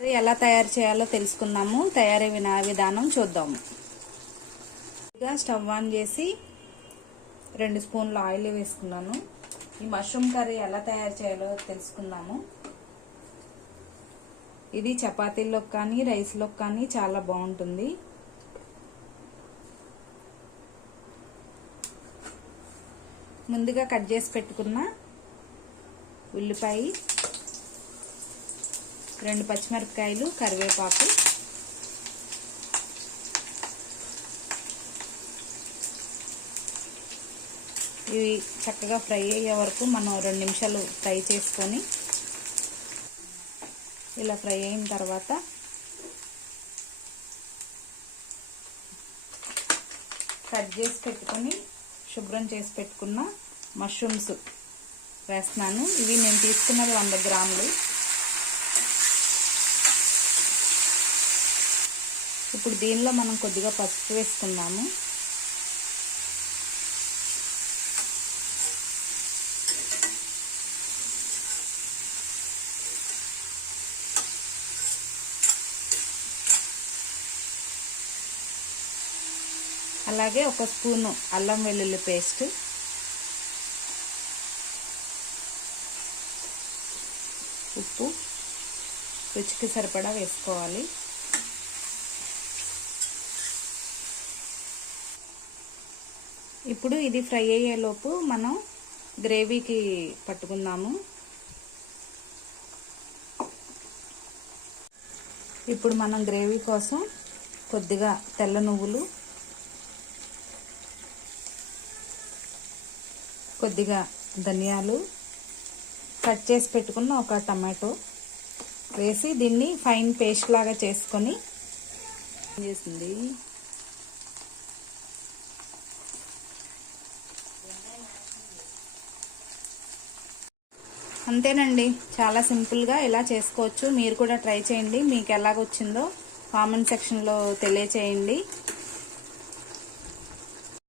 ఎలా తయారు చేయాలో తెలుసుకుందాము. తయారీ విధానం చూద్దాము. స్టవ్ ఆన్ చేసి 2 స్పూన్ల ఆయిల్ వేసుకున్నాను. ఈ మష్రూమ్ కర్రీ ఎలా తయారు చేయాలో తెలుసుకుందాము. ఇది చపాతీల్లోకి కానీ రైస్లోకి కానీ చాలా బాగుంటుంది. ముందుగా కట్ చేసి పెట్టుకున్న ఉల్లిపాయ, 2 పచ్చిమిరపకాయలు, కరివేపాకు, ఇవి చక్కగా ఫ్రై అయ్యే వరకు మనం 2 నిమిషాలు ఫ్రై చేసుకొని, ఇలా ఫ్రై అయిన తర్వాత కట్ చేసి పెట్టుకొని శుభ్రం చేసి పెట్టుకున్న మష్రూమ్స్ వేస్తున్నాను. ఇవి నేను తీసుకున్నది 100 గ్రాములు. ఇప్పుడు దీనిలో మనం కొద్దిగా పసుపు వేసుకుందాము. అలాగే 1 స్పూను అల్లం వెల్లుల్లి పేస్ట్, ఉప్పు రుచికి సరిపడా వేసుకోవాలి. ఇప్పుడు ఇది ఫ్రై అయ్యేలోపు మనం గ్రేవీకి పట్టుకుందాము. ఇప్పుడు మనం గ్రేవీ కోసం కొద్దిగా తెల్ల నువ్వులు, కొద్దిగా ధనియాలు, కట్ చేసి పెట్టుకున్న 1 టమాటో వేసి దీన్ని ఫైన్ పేస్ట్ లాగా చేసుకొని చేసింది. అంతేనండి, చాలా సింపుల్గా ఇలా చేసుకోవచ్చు. మీరు కూడా ట్రై చేయండి. మీకు ఎలాగొచ్చిందో కామెంట్ సెక్షన్లో తెలియచేయండి.